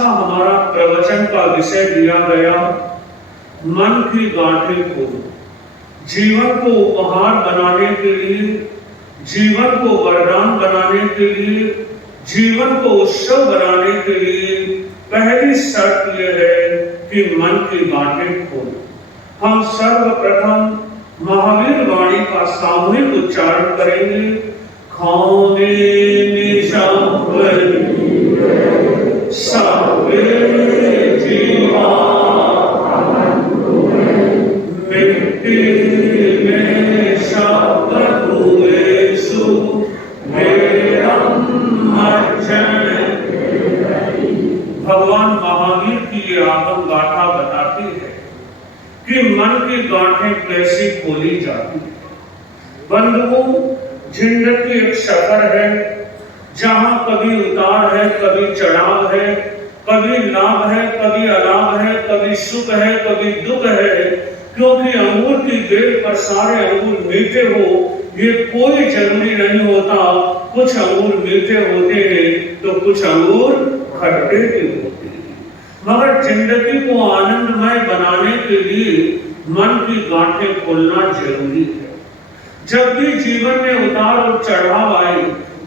का हमारा प्रवचन का विषय दिया गया मन की गांठें खोलो। जीवन को उपहार बनाने के लिए, जीवन को वरदान बनाने के लिए, जीवन को उत्सव बनाने के लिए पहली शर्त यह है कि मन की गांठें खोलो। हम सर्वप्रथम महावीर वाणी का सामूहिक उच्चारण करेंगे। खाने जीवा मिट्टी में शब्द हुएसु भगवान महावीर की ये आगम गाथा बताती है कि मन की गांठें कैसे खोली जाती है। बंधुओं, जिंदगी एक सफर है जहां कभी उतार है, कभी चढ़ाव है, कभी लाभ है, कभी अलाभ है, कभी सुख है, कभी दुख है। क्योंकि अंगूर की बेल पर सारे अंगूर मीठे हो ये कोई जरूरी नहीं होता। कुछ अंगूर मीठे होते हैं तो कुछ अंगूर खट्टे भी होते हैं। मगर जिंदगी को आनंदमय बनाने के लिए मन की गांठें खोलना जरूरी है। जब भी जीवन में उतार और चढ़ाव आए,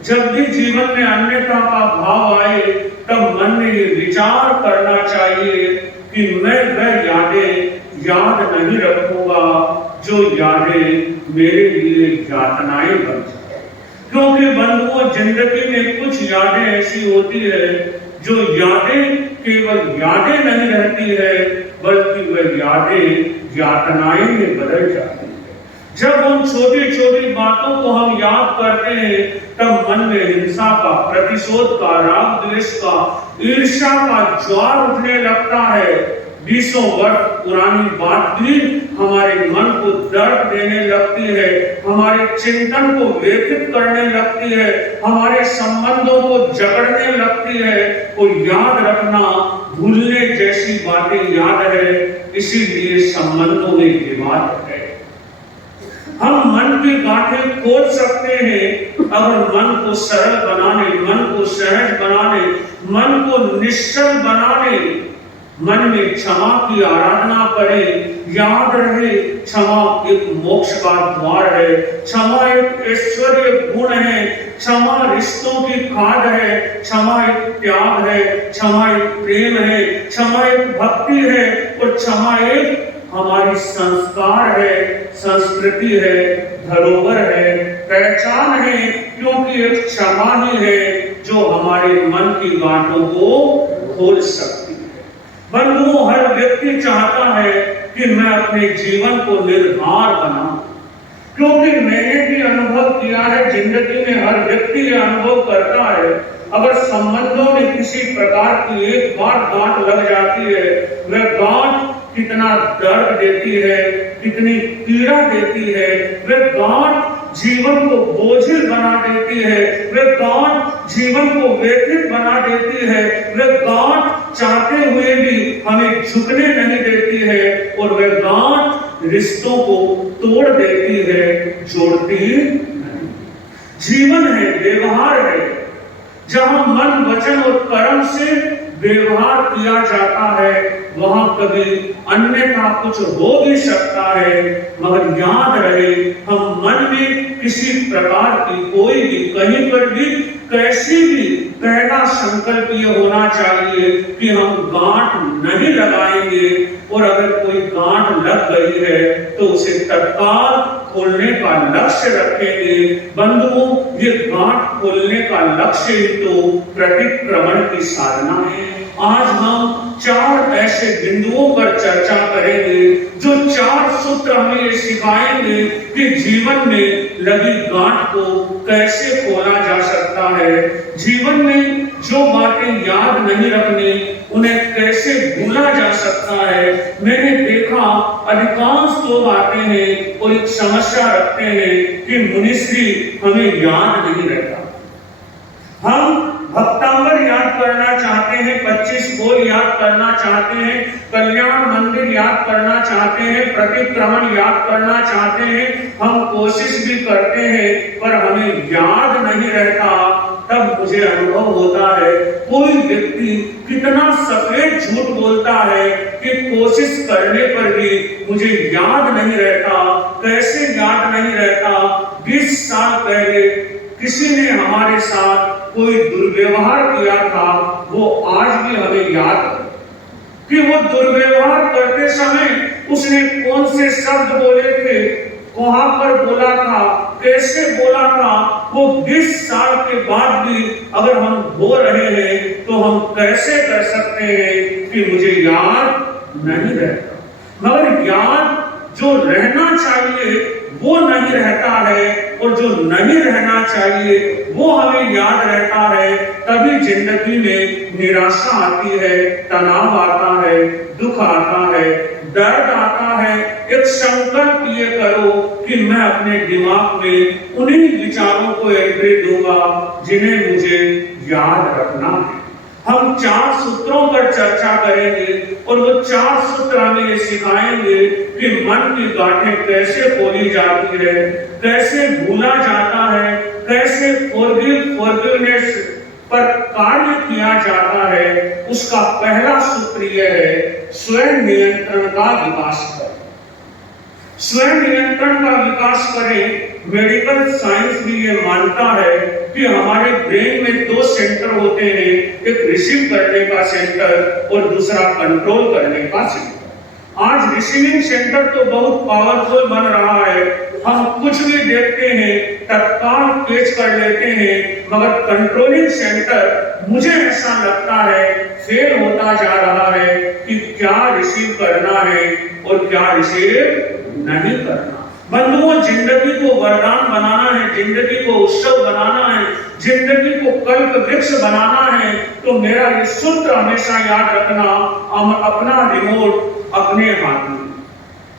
जब भी जीवन में अन्यथा का भाव आए, तब मन में ये विचार करना चाहिए कि मैं वह यादें याद नहीं रखूंगा जो यादें मेरे लिए यातनाएं बन जाए। क्योंकि बंधुओं, जिंदगी में कुछ यादें ऐसी होती है जो यादें केवल यादें नहीं रहती है, बल्कि वह यादें यातनाएं में बदल जाती है। जब उन छोटी छोटी बातों को हम याद करते हैं, तब मन में हिंसा का, प्रतिशोध का, राग द्वेष का, ईर्ष्या का ज्वार उठने लगता है। 20 वर्ष पुरानी बात भी हमारे मन को दर्द देने लगती है, हमारे चिंतन को व्यथित करने लगती है, हमारे संबंधों को जकड़ने लगती है। और याद रखना भूलने जैसी बातें याद है, इसीलिए संबंधों में विवाद है। हम मन की गांठें खोल सकते हैं अगर मन को सरल बनाने, मन को सहज बनाने, मन को निश्चल बनाने, मन में क्षमा की आराधना करें। याद रहे, क्षमा एक मोक्ष का द्वार है, क्षमा एक ऐश्वर्य गुण है, क्षमा रिश्तों की खाद है, क्षमा एक त्याग है, क्षमा एक प्रेम है, क्षमा एक भक्ति है और क्षमा एक हमारी संस्कार है, संस्कृति है, धरोहर है, पहचान है। क्योंकि एक क्षमा ही है जो हमारे मन की गांठों को खोल सकती है। बंधुओं, हर व्यक्ति चाहता है कि मैं अपने जीवन को निर्भर बनाऊं। क्योंकि मैंने भी अनुभव किया है, जिंदगी में हर व्यक्ति ये अनुभव करता है, अगर संबंधों में किसी प्रकार की एक बार गांठ लग जाती है, वह गांठ कितना दर्द देती है, कितनी पीड़ा देती है। वह गांठ जीवन को बोझिल बना देती है, वह गांठ जीवन को व्यथित बना देती है, वह गांठ चाहते हुए भी हमें झुकने नहीं देती है और वह गांठ रिश्तों को तोड़ देती है, जोड़ती नहीं। जीवन है, व्यवहार है। जहां मन, वचन और कर्म से व्यवहार किया जाता है, वहां कभी अन्यथा कुछ हो भी सकता है। मगर याद रहे, हम मन में किसी प्रकार की कोई भी, कहीं पर भी, कैसी भी, पहला संकल्प ये होना चाहिए कि हम गांठ नहीं लगाएंगे। और अगर कोई गांठ लग गई है तो उसे तत्काल खोलने का लक्ष्य रखेंगे। बंधुओं, ये गांठ खोलने का लक्ष्य ही तो प्रतिक्रमण की साधना है। आज हम 4 ऐसे बिंदुओं पर चर्चा करेंगे जो 4 सूत्र हमें ये सिखाएंगे कि जीवन में लगी गांठ को कैसे खोला जा सकता है। जीवन में जो बातें याद नहीं रखनी, उन्हें कैसे भूला जा सकता है। मैंने देखा अधिकांश लोग आते हैं और एक समस्या रखते हैं कि मुनिश्री हमें याद नहीं रहता। हम भक्तांबर याद करना चाहते हैं, 25 बोल याद करना चाहते हैं, कल्याण मंदिर याद करना चाहते हैं, प्रतिक्रमण याद करना चाहते हैं, हम कोशिश भी करते हैं पर हमें याद नहीं रहता तब मुझे अनुभव होता है कोई व्यक्ति कितना सफेद झूठ बोलता है कि कोशिश करने पर भी मुझे याद नहीं रहता। कैसे याद नहीं रहता? 20 साल पहले किसी ने हमारे साथ कोई दुर्व्यवहार किया था, वो आज भी हमें याद है कि वो दुर्व्यवहार करते समय उसने कौन से शब्द बोले थे, कहां पर बोला था, कैसे बोला था। वो 20 साल के बाद भी अगर हम हो रहे हैं तो हम कैसे कर सकते हैं कि मुझे याद नहीं रहता। मगर याद जो रहना चाहिए वो नहीं रहता है, और जो नहीं रहना चाहिए वो हमें याद रहता है। तभी जिंदगी में निराशा आती है, तनाव आता है, दुख आता है, दर्द आता है। एक संकल्प ये करो कि मैं अपने दिमाग में उन्हीं विचारों को एंट्री दूंगा जिन्हें मुझे याद रखना है। हम 4 सूत्रों पर चर्चा करेंगे और वो 4 सूत्र हमें ये सिखाएंगे कि मन की गांठें कैसे खोली जाती है, कैसे भूला जाता है, कैसे फॉरगिवनेस पर कार्य किया जाता है। उसका पहला सूत्र यह है, स्वयं नियंत्रण का विकास करें। स्वयं नियंत्रण का विकास करें। मेडिकल साइंस भी ये मानता है कि हमारे ब्रेन में 2 सेंटर होते हैं, एक रिसीव करने का सेंटर और दूसरा कंट्रोल करने का सेंटर। आज रिसीविंग सेंटर तो बहुत पावरफुल बन रहा है, हम कुछ भी देखते हैं तत्काल कैच कर लेते हैं, मगर कंट्रोलिंग सेंटर मुझे ऐसा लगता है फेल होता जा रहा है कि क्या रिसीव करना है और क्या रिसीव नहीं करना। बंधुओं, जिंदगी को वरदान बनाना है, जिंदगी को उत्सव बनाना है, जिंदगी को कल्प वृक्ष बनाना है, तो मेरा ये सूत्र हमेशा याद रखना, अपना रिमोट अपने हाथ में,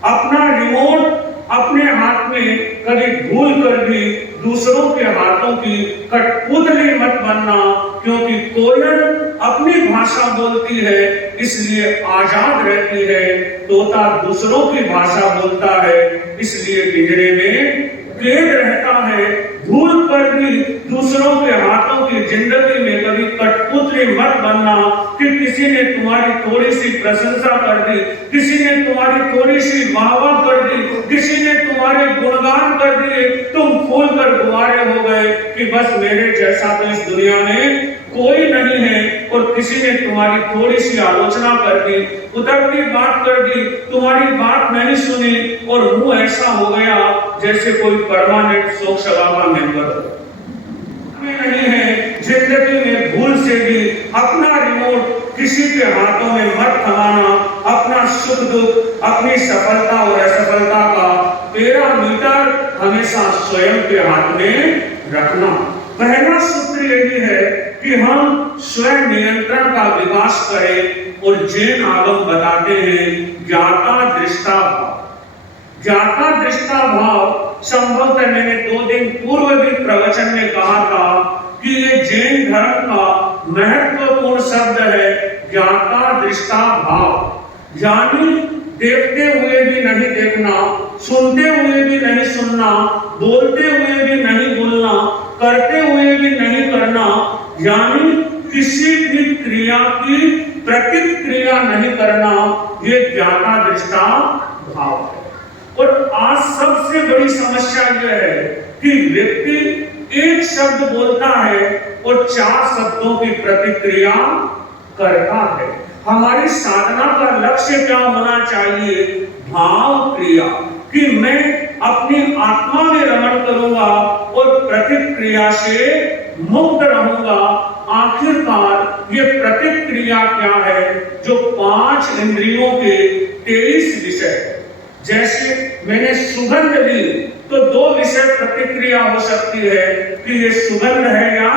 अपना रिमोट अपने हाथ में। कभी भूल कर भी दूसरों के हाथों की कठपुतली मत बनना, क्योंकि कोयल अपनी भाषा बोलती है इसलिए आजाद रहती है, तोता दूसरों की भाषा बोलता है इसलिए पिंजरे में कैद रहता है। भूल कर भी दूसरों के हाथों की जिंदगी में कभी कठपुतली मत बनना कि किसी ने तुम्हारी थोड़ी सी प्रशंसा कर दी, किसी ने तुम्हारी थोड़ी सी वाहवाह कर दी, किसी ने तुम्हारे गुणगान कर दिए, तुम फूल कर गुब्बारे हो गए कि बस मेरे जैसा तो इस दुनिया में कोई नहीं है। और किसी ने तुम्हारी थोड़ी सी आलोचना कर दी, उतरती बात कर दी, तुम्हारी बात नहीं सुनी और मुंह ऐसा हो गया जैसे कोई परमानेंट शोक सभा का मेंबर नहीं है। जिंदगी में भूल से भी अपना रिमोट किसी के हाथों में मत थमाना। अपना सुख दुख, अपनी सफलता और असफलता का पैरामीटर हमेशा स्वयं के हाथ में रखना। पहला सूत्र यही है कि हम स्वयं नियंत्रण का विकास करें, और जैन आगम बताते हैं ज्ञाता दृष्टा भाव। ज्ञाता दृष्टा भाव संभवतः मैंने 2 दिन पूर्व भी प्रवचन में कहा था कि ये जैन धर्म का महत्वपूर्ण शब्द है, ज्ञाता दृष्टा भाव। यानी देखते हुए भी नहीं देखना, सुनते हुए भी नहीं सुनना, बोलते हुए भी नहीं बोलना, करते हुए भी नहीं करना, यानी किसी भी क्रिया की प्रतिक्रिया नहीं करना, ये ज्ञाता दृष्टा भाव है। और आज सबसे बड़ी समस्या यह है कि व्यक्ति एक शब्द बोलता है और 4 शब्दों की प्रतिक्रिया करता है। हमारी साधना का लक्ष्य क्या होना चाहिए? भाव क्रिया, कि मैं अपनी आत्मा में रमण करूंगा और प्रतिक्रिया से मुक्त रहूंगा। आखिरकार ये प्रतिक्रिया क्या है? जो 5 इंद्रियों के 23 विषय। जैसे मैंने सुगंध ली तो 2 विषय प्रतिक्रिया हो सकती है कि ये सुगंध है या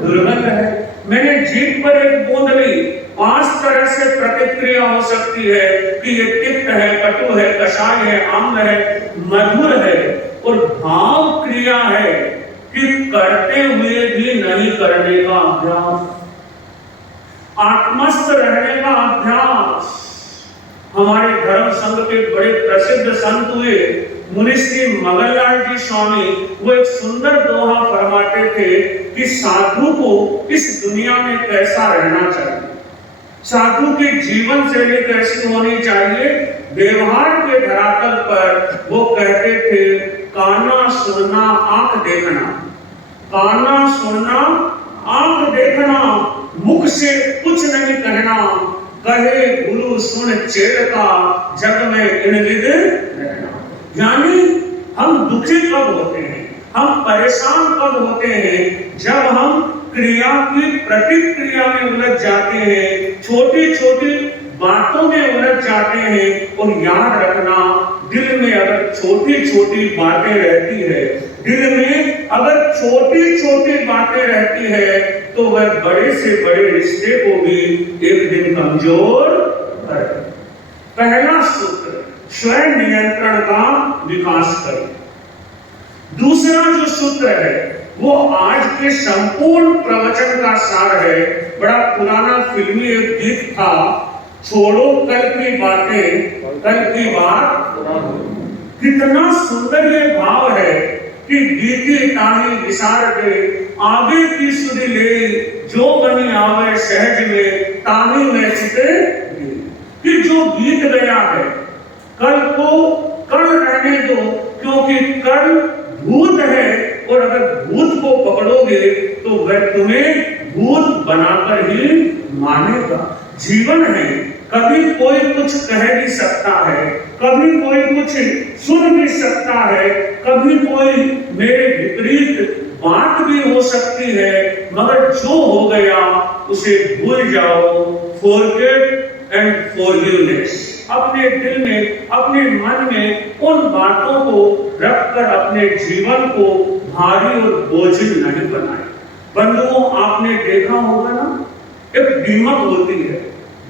दुर्गंध है। मैंने जीभ पर एक बूंद ली, 5 तरह से प्रतिक्रिया हो सकती है कि ये तिक्त है, कटु है, कषाय है, आम्ल है, मधुर है। और भाव क्रिया है कि करते हुए भी नहीं करने का अभ्यास, आत्मस्थ रहने का अभ्यास। हमारे धर्म संघ के बड़े प्रसिद्ध संत हुए मुनिश्री मगनलाल जी स्वामी, वो एक सुंदर दोहा फरमाते थे कि साधु को इस दुनिया में कैसा रहना चाहिए, साधु की जीवन शैली कैसी होनी चाहिए। व्यवहार के धरातल पर वो कहते थे, काना सुनना आंख देखना, काना सुनना आंख देखना, मुख से कुछ नहीं कहना, कहे गुरु सुन चेड़ का, जग में इनगिद रहना। यानी हम दुखी कब होते हैं, हम परेशान कब होते हैं, जब हम क्रिया की प्रतिक्रिया में उलझ जाते हैं, छोटी छोटी बातों में उलझ जाते हैं। और याद रखना, दिल में अगर छोटी छोटी बातें रहती है, दिल में अगर छोटी छोटी बातें रहती है, तो वह बड़े से बड़े रिश्ते को भी एक दिन कमजोर कर। पहला सूत्र, स्वयं नियंत्रण का विकास करें। दूसरा जो सूत्र है वो आज के संपूर्ण प्रवचन का सार है। बड़ा पुराना फिल्मी एक गीत था, छोड़ो कल की बातें, कल की बात। कितना सुंदर ये भाव है कि बीती ताही विसार दे, आगे की सुधि ले, जो बनी आवे सहज में, ताही में चिते। कि जो बीत गया है, कल को कल रहने दो, क्योंकि कल भूत है, और अगर भूत को पकड़ोगे तो वह तुम्हें भूत बनाकर ही मानेगा। जीवन है, कभी कोई कुछ कह भी सकता है, कभी कोई कुछ सुन भी सकता है, कभी कोई मेरे विपरीत बात भी हो सकती है, मगर जो हो गया उसे भूल जाओ। Forget and forgiveness. अपने दिल में, अपने मन में उन बातों को रखकर अपने जीवन को भारी और बोझिल नहीं बनाए। बंधुओं, आपने देखा होगा ना, एक दीमक होती है,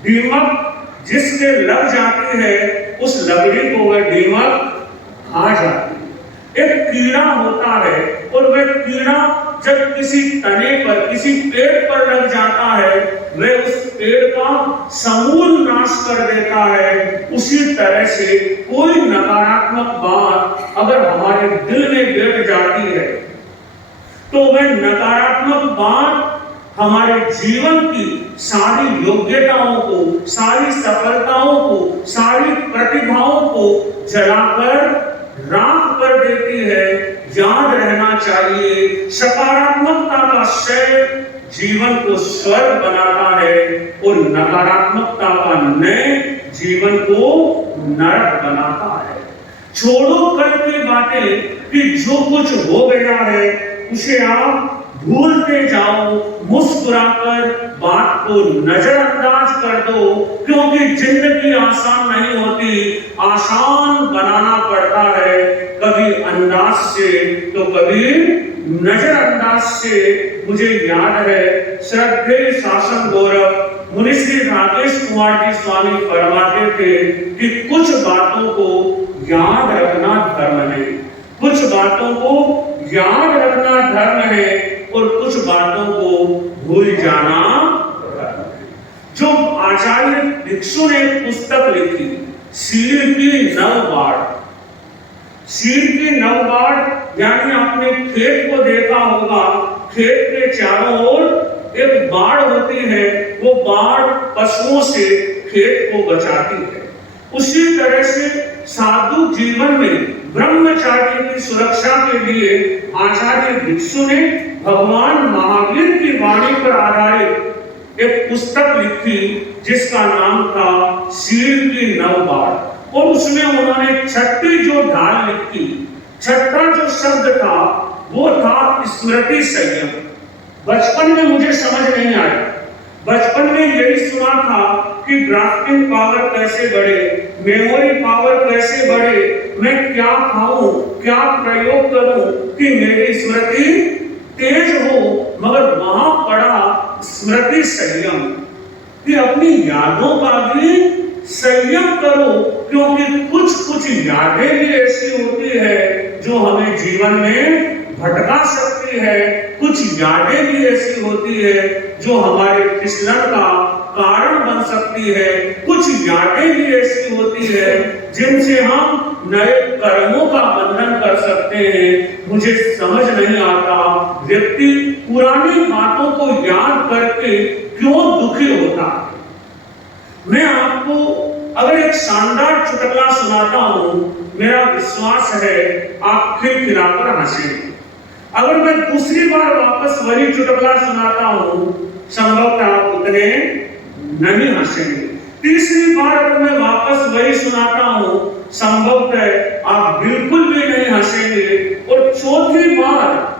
दीमक जिसके लग जाती है उस लकड़ी को वह दीमक खा जाती है। एक कीड़ा होता है, और वह कीड़ा जब किसी तने पर, किसी पेड़ पर लग जाता है, वह उस पेड़ का समूल नाश कर देता है। उसी तरह से कोई नकारात्मक बात अगर हमारे दिल में बैठ जाती है, तो वह नकारात्मक बात हमारे जीवन की सारी योग्यताओं को, सारी सफलताओं को, सारी प्रतिभाओं को जलाकर राख कर देती है। याद रहना चाहिए, सकारात्मकता का शय जीवन को स्वर्ग बनाता है, और नकारात्मकता का नए जीवन को नरक बनाता है। छोड़ो कल की बातें, कि जो कुछ हो गया है उसे आप भूलते जाओ, मुस्कुराकर बात को नजरअंदाज कर दो, क्योंकि जिंदगी आसान नहीं होती, आसान बनाना पड़ता है, कभी अंदाज से तो कभी नजरअंदाज से। मुझे याद है, श्रद्धेय शासन गौरव मुनिश्री राकेश कुमार जी स्वामी फरमाते थे कि कुछ बातों को याद रखना धर्म है, कुछ बातों को याद रखना धर्म है, और कुछ बातों को भूल जाना धर्म है। जो आचार्य भिक्षु ने पुस्तक लिखी, सीर की नवबाड़, सीर की नवबाड़, यानी आपने खेत को देखा होगा, खेत के चारों ओर एक बाड़ होती है, वो बाड़ पशुओं से खेत को बचाती है। उसी तरह से साधु जीवन में ब्रह्मचार्य की सुरक्षा के लिए आचार्य भिक्षु ने भगवान महावीर की वाणी पर आधारित एक पुस्तक लिखी, जिसका नाम था सीर की नवबाड़। और उसमें उन्होंने छठी जो ढाल लिखी, छठा जो शब्द था वो था स्मृति संयम। बचपन में मुझे समझ नहीं आया, बचपन में यही सुना था कि ग्राफ्टिंग पावर कैसे बढ़े, मेमोरी पावर कैसे बढ़े, मैं क्या खाऊं, क्या प्रयोग करूं कि मेरी स्मृति तेज हो, मगर वहां पड़ा स्मृति संयम, कि अपनी यादों का भी संयम करो, क्योंकि कुछ कुछ यादें भी ऐसी होती है जो हमें जीवन में भटका सकती है, कुछ यादें भी ऐसी होती है जो हमारे फिसलन का कारण बन सकती सकती है, कुछ यादें भी ऐसी होती है जिनसे हम नए कर्मों का बंधन कर सकते हैं। मुझे समझ नहीं आता व्यक्ति पुरानी बातों को याद करके क्यों दुखी होता है। मैं आपको अगर एक शानदार चुटकुला सुनाता हूं, मेरा विश्वास है आप खिलखिलाकर हंसेंगे। अगर मैं दूसरी बार वापस वही चुटकुला सुनाता हूं, संभवतः आप उतने नहीं हंसेंगे। तीसरी बार अगर मैं वापस वही सुनाता हूं, संभवतः आप बिल्कुल भी नहीं हंसेंगे। और चौथी बार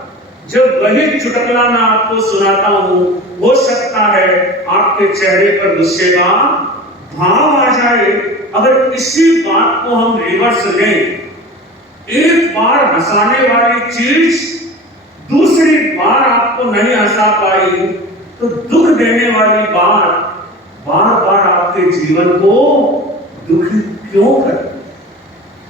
जब वही चुटकुला मैं आपको सुनाता हूं, हो सकता है आपके चेहरे पर गुस्से का भाव आ जाए। अगर इसी बात को हम रिवर्स लें, एक बार हंसाने वाली चीज दूसरी बार आपको नहीं हंसा पाई, तो दुख देने वाली बात बार बार आपके जीवन को दुखी क्यों करती?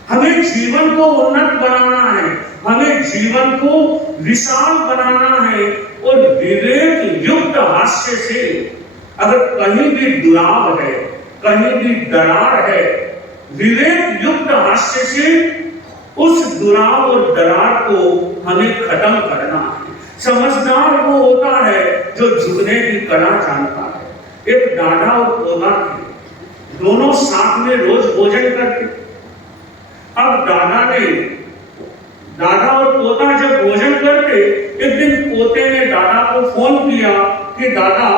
हमें जीवन को उन्नत बनाना है, हमें जीवन को विशाल बनाना है। और विवेक युक्त हास्य से अगर कहीं भी दुराव है, कहीं भी दरार है, विवेक युक्त हास्य से उस दुराव और दरार को हमें खत्म करना है। समझदार वो होता है जो झुकने की कला जानता है। एक दादा और पोता थे, दोनों साथ में रोज भोजन करते। अब दादा और पोता जब भोजन करते, एक दिन पोते ने दादा को फोन किया कि दादा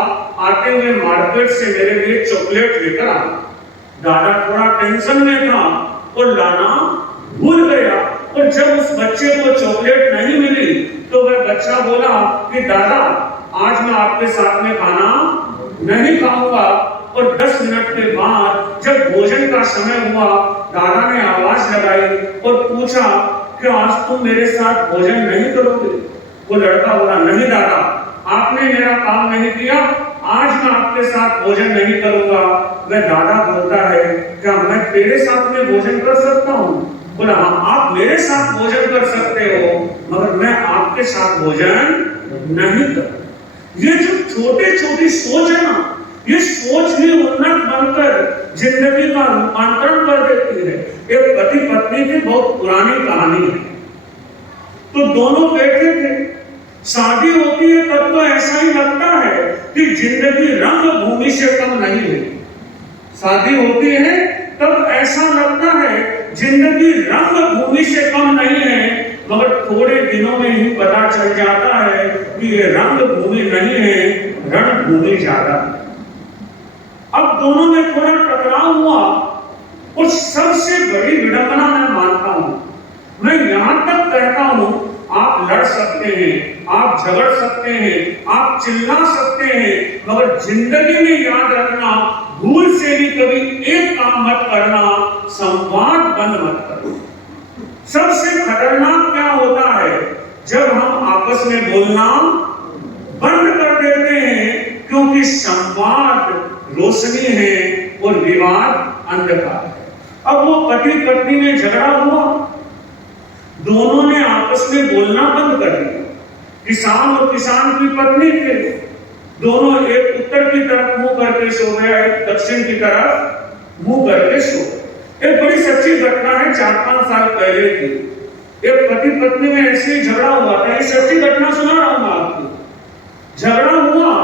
आते हुए मार्केट से मेरे लिए चॉकलेट लेकर आ। दादा थोड़ा टेंशन में था और लाना भूल गया। और जब उस बच्चे को चॉकलेट नहीं मिली तो वह बच्चा बोला कि दादा आज मैं आपके साथ में खाना नहीं खाऊंगा। और 10 मिनट के बाद जब भोजन का समय हुआ, दादा ने आवाज लगाई और पूछा कि आज तुम मेरे साथ भोजन नहीं करोगे? वो लड़का बोला नहीं दादा, आपने मेरा काम नहीं किया, आज मैं आपके साथ भोजन नहीं करूंगा। वह दादा बोलता है क्या मैं तेरे साथ में भोजन कर सकता हूँ? बोला हाँ, आप मेरे साथ भोजन कर सकते हो, मगर मैं आपके साथ भोजन नहीं कर। ये जो छोटे छोटी सोच है ना, ये सोच ही उन्नत बनकर जिंदगी का रूपांतरण कर देती है। एक पति पत्नी की बहुत पुरानी कहानी है। तो दोनों बैठे थे, शादी होती है तब तो ऐसा ही लगता है कि जिंदगी रंग भूमि से कम नहीं है। शादी होती है तब ऐसा लगता है जिंदगी रंग भूमि से कम नहीं है, मगर थोड़े दिनों में ही पता चल जाता है कि ये रंग भूमि नहीं है, रण भूमि ज्यादा है। अब दोनों में थोड़ा टकराव हुआ और सबसे बड़ी विडंबना मैं मानता हूं। मैं यहां तक कहता हूं आप लड़ सकते हैं, आप झगड़ सकते हैं, आप चिल्ला सकते हैं, मगर जिंदगी में याद रखना भूल से भी कभी एक काम मत करना, संवाद बंद मत करो। सबसे खतरनाक क्या होता है जब हम आपस में बोलना बंद कर देते हैं, क्योंकि संवाद रोशनी है और विवाद अंधकार है। अब वो पति पत्नी में झगड़ा हुआ, दोनों ने आपस में बोलना बंद कर दिया। किसान और किसान की पत्नी थे, दोनों एक उत्तर की तरफ मुंह करके सो गया, एक दक्षिण की तरफ मुंह करके सो गया। एक बड़ी सच्ची घटना है, 4-5 साल पहले की। एक पति पत्नी में ऐसे ही झगड़ा हुआ था, ये सच्ची घटना सुना रहा हूं आपको। झगड़ा हुआ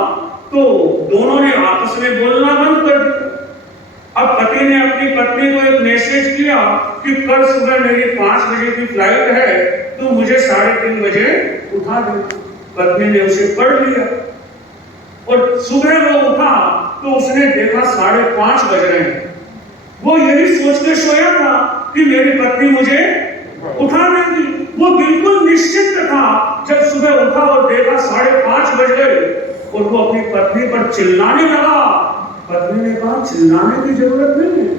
तो दोनों ने आपस में बोलना बंद कर दिया। अब पति ने अपनी पत्नी को एक मैसेज किया कि कल सुबह मेरी 5 बजे की फ्लाइट है, तो मुझे 3:30 बजे उठा दे। पत्नी ने उसे पढ़ लिया और सुबह वो उठा तो उसने देखा 5:30 बज रहे हैं। वो यही सोच के सोया था कि मेरी पत्नी मुझे उठा देगी। वो बिल्कुल निश्चित था। जब सुबह उठा और देखा 5:30 बज गए और वो अपनी पत्नी पर चिल्लाने लगा। पत्नी ने कहा चिल्लाने की जरूरत नहीं है,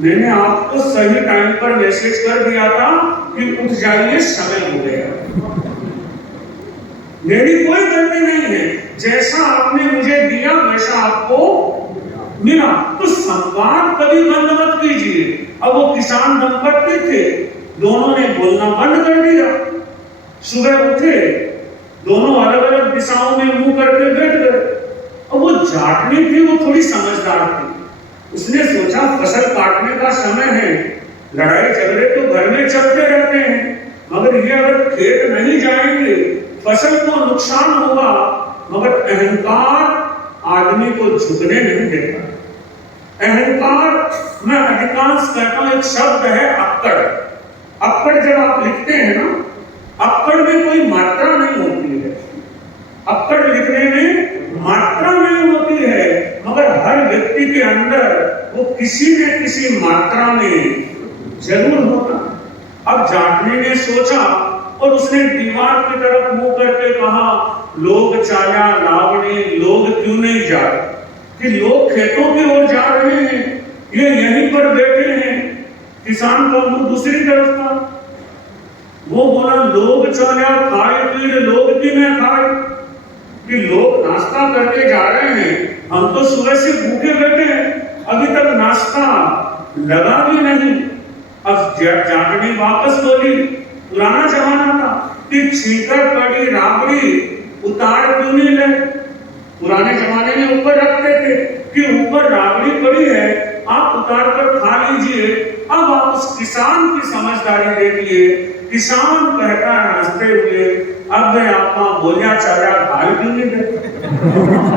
मैंने आपको सही टाइम पर मैसेज कर दिया था कि उठ जाइए, समय हो गया। मेरी कोई गलती नहीं है, जैसा आपने मुझे दिया वैसा आपको मिला। तो संवाद कभी बंद मत कीजिए। अब वो किसान दंपत्ति थे, दोनों ने बोलना बंद कर दिया। सुबह उठे, दोनों अलग अलग दिशाओं में मुंह करके बैठ गए। और वो जाटनी थी, वो थोड़ी समझदार थी। उसने सोचा फसल काटने का समय है, लड़ाई झगड़े तो घर में चलते रहते हैं, मगर ये अगर खेत नहीं जाएंगे फसल को नुकसान होगा। मगर अहंकार आदमी को झुकने नहीं देता। अहंकार मैं अधिकांश कहता हूं, एक शब्द है अक्कड़। अक्कड़ जब आप लिखते हैं ना, अक्कड़ में कोई मात्रा नहीं होती है, अक्कड़ लिखने में मात्रा नहीं होती है, मगर हर व्यक्ति के अंदर वो किसी न किसी मात्रा में जरूर होता। अब जाटनी ने सोचा और उसने दीवार की तरफ मुंह करके कहा, लोग चाया लावणी, लोग क्यों नहीं जा रहे? कि लोग खेतों की ओर जा रहे हैं, ये यहीं पर बैठे हैं। किसान का मुंह दूसरी तरफ था। वो बोला, लोग चाया खाए पीड़ लोग की न खाए, कि लोग नाश्ता करके जा रहे हैं, हम तो सुबह से भूखे बैठे हैं, अभी तक नाश्ता लगा भी नहीं। अब जाटनी वापस बोली, पुराना जमाना था कि छींकर पड़ी राबड़ी उतार क्यों नहीं ले? पुराने जमाने में ऊपर रखते थे कि ऊपर राबड़ी पड़ी है, आप उतार कर खा लीजिए। अब आप उस किसान की समझदारी देखिए। किसान कहता है हंसते हुए, अब मैं आपका बोलिया चारा भाई क्यों नहीं देते?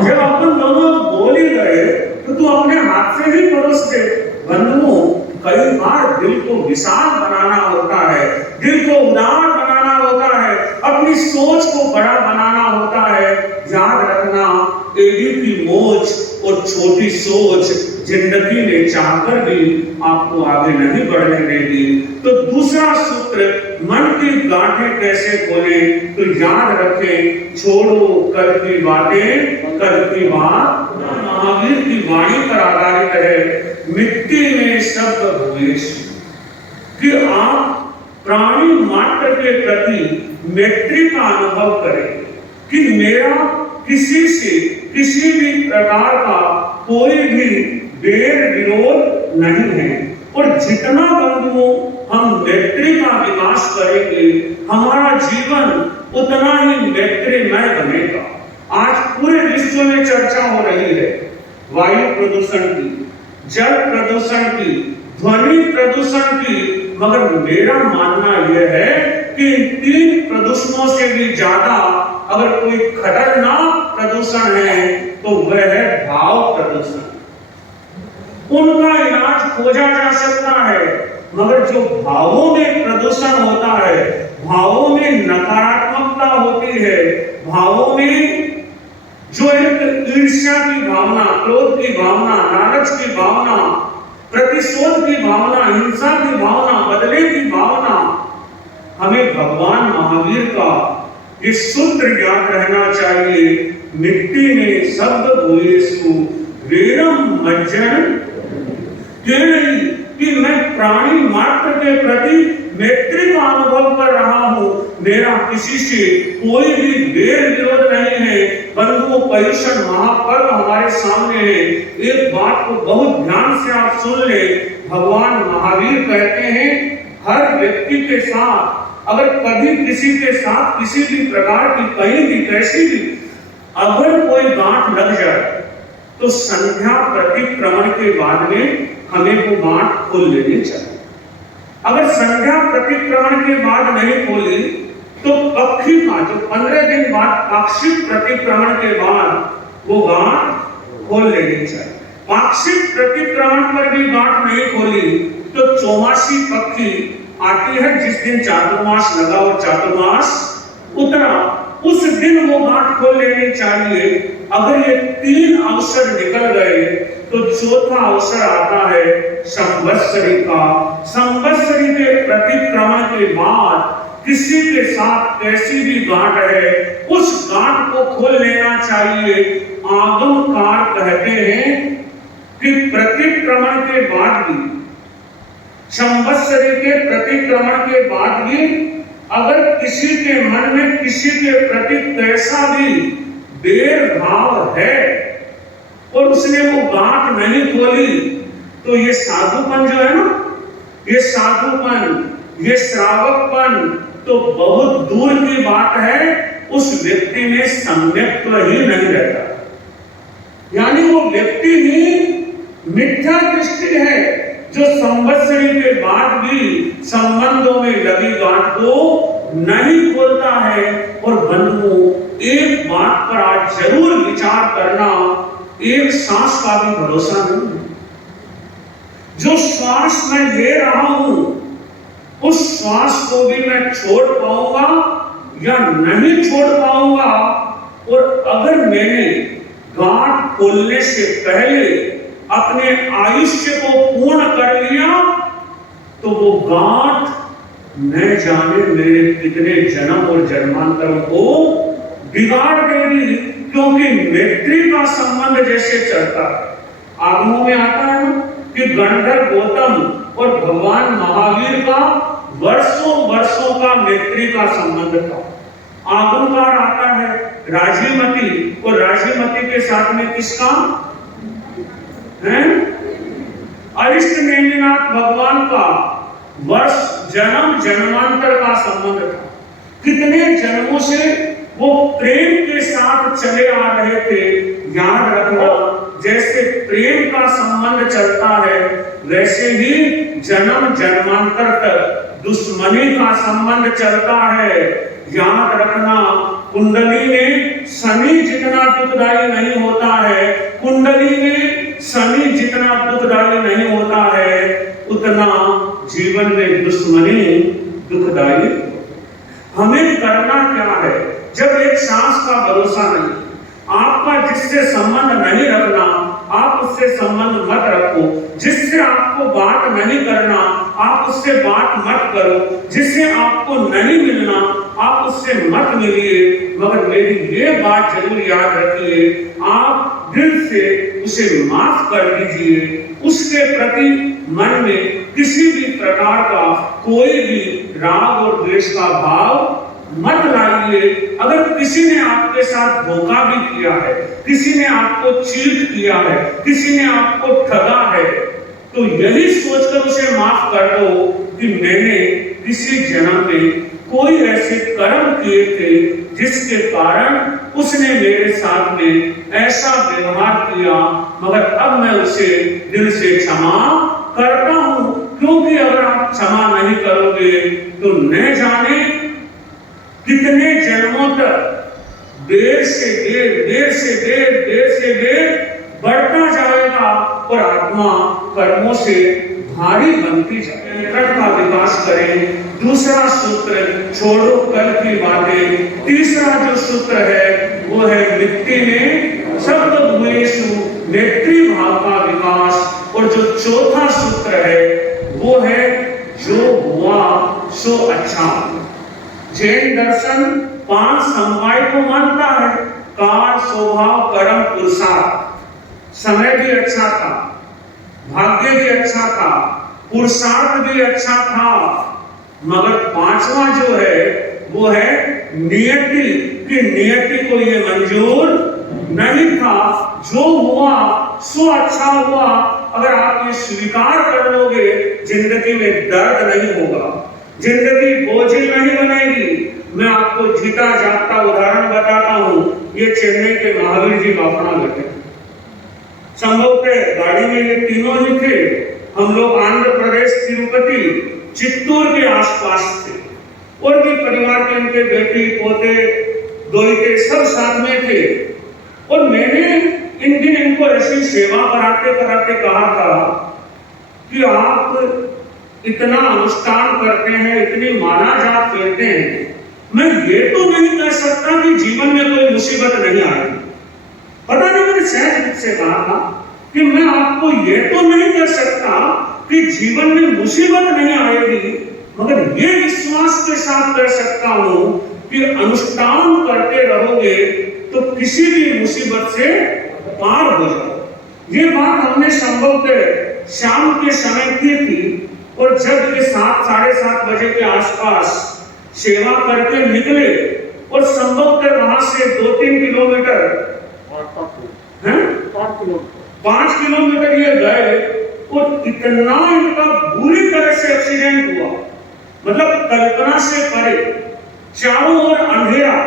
जब अपन दोनों बोल ही गए तो तू अपने हाथ से ही परोस दे। बंधुओं, कई बार दिल को विशाल बनाना होता है, दिल को उदार बनाना होता है, अपनी सोच को बड़ा बनाना होता है। याद रखना, एडी की मोच और छोटी सोच जिंदगी ने चाहकर भी आपको आगे नहीं बढ़ने देगी। तो दूसरा सूत्र, मन की गांठें कैसे खोले? तो याद रखें, छोड़ो कल की बातें, कल की बात महावीर की वाणी पर आधारित है। मिट्टी में शब्द भूलेश, कि आप प्राणी मात्र के प्रति मैत्री का अनुभव करें कि मेरा किसी से किसी भी प्रकार का कोई भी बैर विरोध नहीं है। और जितना बंधुओं हम मैत्री का विकास करेंगे, हमारा जीवन उतना ही मैत्रीमय बनेगा। आज पूरे विश्व में चर्चा हो रही है वायु प्रदूषण की, जल प्रदूषण की, ध्वनि प्रदूषण की, मगर मेरा मानना यह है कि इन तीन प्रदूषणों से भी ज्यादा अगर कोई खतरनाक प्रदूषण है तो वह है भाव प्रदूषण। उनका इलाज खोजा जा सकता है, मगर जो भावों में प्रदूषण होता है, भावों में नकारात्मकता होती है, भावों में जो एक ईर्ष्या की भावना, क्रोध की भावना, लालच की भावना, प्रतिशोध की भावना, हिंसा की भावना, बदले की भावना, हमें भगवान महावीर का ये सूत्र याद रहना चाहिए। मिट्टी में शब्द भूयेषु वेरम मज्जन, कि मैं प्राणी मात्र के प्रति मैत्री का अनुभव कर रहा हूं, मेरा किसी से कोई भी बैर विरोध नहीं है। बंधुओं, पर्युषण महापर्व हमारे सामने है। एक बात को बहुत ध्यान से आप सुन ले, भगवान महावीर कहते हैं हर व्यक्ति के साथ अगर कभी किसी के साथ किसी भी प्रकार की कहीं भी कैसी भी अगर कोई गांठ लग जाए तो संध्या प्रतिक्रमण के बाद में हमें वो गांठ खोल लेनी चाहिए। अगर संध्या प्रतिक्रमण के बाद नहीं खोली तो पक्षी का जो 15 दिन बाद पाक्षिक प्रतिक्रमण के बाद वो गांठ खोल लेनी चाहिए। पाक्षिक प्रतिक्रमण पर भी गांठ नहीं खोली तो चौमासी पक्षी आती है, जिस दिन चातुर्मास लगा और चातुर्मास उतरा, उस दिन वो गांठ खोल लेनी चाहिए। अगर ये तीन अवसर निकल गए तो चौथा अवसर आता है संवत्सरी का। संवत्सरी के प्रतिक्रमण के बाद किसी के साथ कैसी भी गांठ है, उस गांठ को खोल लेना चाहिए। आगमकार कहते हैं कि प्रतिक्रमण के बाद भी, संवत्सरी के प्रतिक्रमण के बाद भी अगर किसी के मन में किसी के प्रति कैसा भी बैर भाव है और उसने वो गांठ नहीं खोली तो ये साधुपन जो है ना, ये साधुपन, ये श्रावकपन तो बहुत दूर की बात है, उस व्यक्ति में सम्यक्त्व ही नहीं रहता। यानी वो व्यक्ति ही मिथ्या दृष्टि है जो संवत्सरी के बाद भी संबंधों में लगी गांठ को नहीं खोलता है। और बंधुओं, एक बात पर आज जरूर विचार करना, एक सांस का भी भरोसा नहीं है। जो श्वास मैं ले रहा हूं उस श्वास को भी मैं छोड़ पाऊंगा या नहीं छोड़ पाऊंगा। और अगर मैंने गांठ खोलने से पहले अपने आयुष्य को पूर्ण कर लिया तो वो गांठ न जाने मेरे कितने जन्म और जन्मांतरों को बिगाड़ देगी। क्योंकि मैत्री का संबंध जैसे चलता है, आगमों में आता है ना कि गंधर्व गौतम और भगवान महावीर का वर्षों वर्षों का मैत्री का संबंध था। आगमकार आता है राजीमती, और राजीमती के साथ में किसका है? अरिष्ट नेमिनाथ भगवान का वर्ष जन्म जन्मांतर का संबंध था। कितने जन्मों से वो प्रेम के साथ चले आ रहे थे। याद रखना, जैसे प्रेम का संबंध चलता है वैसे ही जन्म जन्मांतर तक दुश्मनी का संबंध चलता है। याद रखना, कुंडली में शनि जितना दुखदाई नहीं होता है, कुंडली में शनि जितना दुखदाई नहीं होता है, उतना जीवन में दुश्मनी दुखदाई। हमें करना क्या है? जब एक सांस का भरोसा नहीं, आपका जिससे संबंध नहीं रखना, आप उससे संबंध मत रखो। जिससे आपको बात नहीं करना, आप उससे बात मत करो। जिससे आपको नहीं मिलना, आप उससे मत मिलिए। मगर मेरी ये बात जरूर याद रखिए, आप दिल से उसे माफ कर दीजिए। उसके प्रति मन में किसी भी प्रकार का कोई भी राग और द्वेष का भाव मत लाइए। अगर किसी ने आपके साथ धोखा भी किया है, किसी ने आपको चीट किया है, किसी ने आपको ठगा है, तो यही सोचकर उसे माफ कर दो कि मैंने किसी जन्म में कोई ऐसे कर्म किए थे जिसके कारण उसने मेरे साथ में ऐसा व्यवहार किया, मगर अब मैं उसे दिल से क्षमा करता हूं। क्योंकि अगर आप क्षमा नहीं करोगे तो न जाने कितने जन्मों तक देर से देर बढ़ता जाएगा और आत्मा कर्मों से भारी बनती जाएगी। का विकास करें। दूसरा सूत्र, छोड़ो कल की बातें। तीसरा जो सूत्र है वो है मिट्टी में शब्द भूयेषु, मैत्री भाव का विकास। और जो चौथा सूत्र है वो है जो हुआ सो अच्छा। जैन दर्शन 5 समवाय को मानता है, काल, स्वभाव, कर्म, पुरुषार्थ। समय भी अच्छा था, भाग्य भी अच्छा था, पुरुषार्थ भी अच्छा था, मगर 5वां जो है वो है नियति। कि नियति को ये मंजूर नहीं था। जो हुआ सो अच्छा हुआ। अगर आप ये स्वीकार कर लोगे, जिंदगी में दर्द नहीं होगा, जिंदगी बोझिल नहीं बनेगी। मैं आपको जीता जागता उदाहरण बताता हूं। ये चेन्नई के महावीर जी का अपना बेटे, संभवतः गाड़ी में ये तीनों ही थे। हम लोग आंध्र प्रदेश, तिरुपति, चित्तूर के आसपास थे। और भी परिवार के इनके बेटी, पोते, दोहिते सब साथ में थे। और मैंने इन दिन इनको ऐसी सेवा कराते कराते कहा था कि आप इतना अनुष्ठान करते हैं, इतनी माला जाप करते हैं, मैं ये तो नहीं कह सकता कि जीवन में कोई मुसीबत नहीं आएगी। पता नहीं मैंने सहज रूप से कहा था कि मैं आपको ये तो नहीं कह सकता कि जीवन में मुसीबत नहीं आएगी, मगर ये विश्वास के साथ कर सकता हूं कि अनुष्ठान करते रहोगे तो किसी भी मुसीबत से पार हो जाओ। ये बात हमने संभवतः शाम के समय की थी। और जब ये 7, साढ़े 7 बजे के आसपास सेवा करके निकले और संभवतः वहां से 2-3 किलोमीटर 5 किलोमीटर ये गए और इतना इनका बुरी तरह से एक्सीडेंट हुआ, मतलब कल्पना से परे, चारों ओर अंधेरा।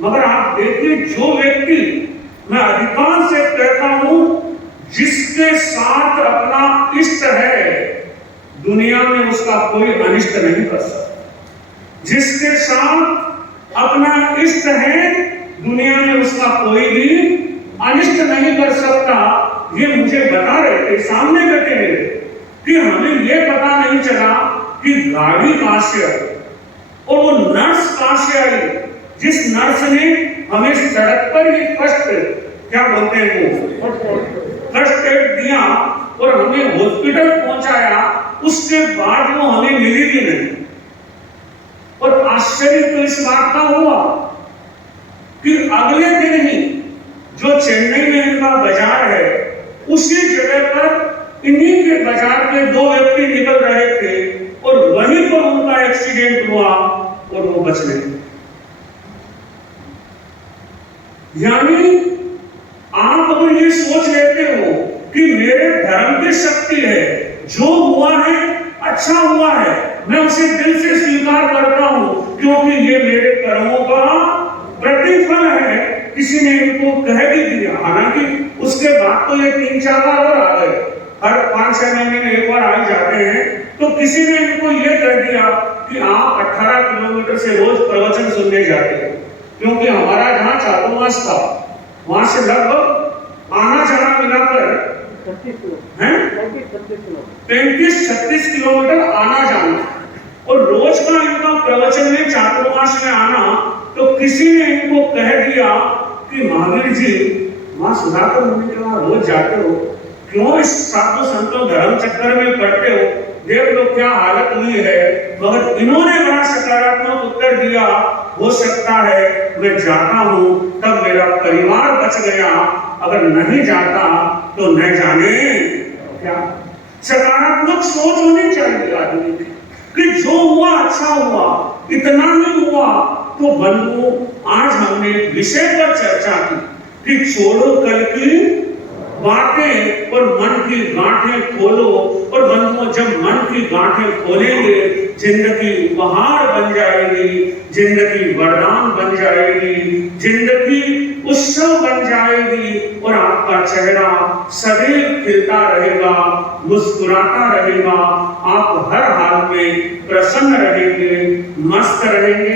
मगर आप देखिए, जो व्यक्ति मैं अधिकांश से कहता हूं, जिसके साथ अपना इष्ट है दुनिया में उसका कोई अनिष्ट नहीं कर सकता। जिसके साथ अपना इष्ट है दुनिया में उसका कोई भी अनिष्ट नहीं कर सकता। ये मुझे बता रहे थे सामने बैठे मेरे कि हमें ये पता नहीं चला कि गाड़ी कहां से आई और वो नर्स कहां से आई, जिस नर्स ने हमें सड़क पर ही क्या बोलते हैं वो फर्स्ट एड दिया और हमें हॉस्पिटल पहुंचाया, उसके बाद वो हमें मिली भी नहीं। और आश्चर्य तो इस बात का हुआ कि अगले दिन ही जो चेन्नई में इनका बाजार है उसी जगह पर इन्हीं के बाजार के दो व्यक्ति निकल रहे थे और वहीं पर उनका एक्सीडेंट हुआ और वो बच गए। यानी आप अगर ये सोच लेते हो कि मेरे धर्म की शक्ति है, जो हुआ है अच्छा हुआ है, मैं उसे दिल से स्वीकार करता हूं क्योंकि ये मेरे कर्मों का प्रतिफल है। किसी ने इनको कह भी दिया, हालांकि उसके बाद तो ये 3-4 बार और आ गए, हर 5-6 महीने में एक बार आ ही जाते हैं। तो किसी ने इनको ये कह दिया कि आप 18 किलोमीटर से रोज प्रवचन सुनने जाते हैं, क्योंकि हमारा जहां चातुर्मास था वहां से लगभग आना जाना मिलाकर 35-36 किलोमीटर आना जाना, और रोज का इनका प्रवचन में चातुर्मास में आना। तो किसी ने इनको कह दिया कि महावीर जी वहां सुधाकर मुनि के वहां रोज जाते हो, क्यों इस साधु संतों धर्म चक्कर में पड़ते हो, देख लो क्या हालत हुई है। मगर इन्होंने बड़ा सकारात्मक उत्तर दिया, हो सकता है मैं जाता हूं तब मेरा परिवार बच गया, अगर नहीं जाता तो न जाने क्या। सकारात्मक सोच होनी चाहिए आदमी की कि जो हुआ अच्छा हुआ, इतना ही हुआ। तो बंधुओं, आज हमने विषय पर चर्चा की कि छोड़ो कल की बातें और मन की गांठें खोलो। और बंधुओं, जब मन की गांठें खोलेंगे जिंदगी उपहार बन जाएगी, जिंदगी वरदान बन जाएगी, जिंदगी उत्सव बन जाएगी और आपका चेहरा सदैव खिलता रहेगा, मुस्कुराता रहेगा। आप हर हाल में प्रसन्न रहेंगे, मस्त रहेंगे।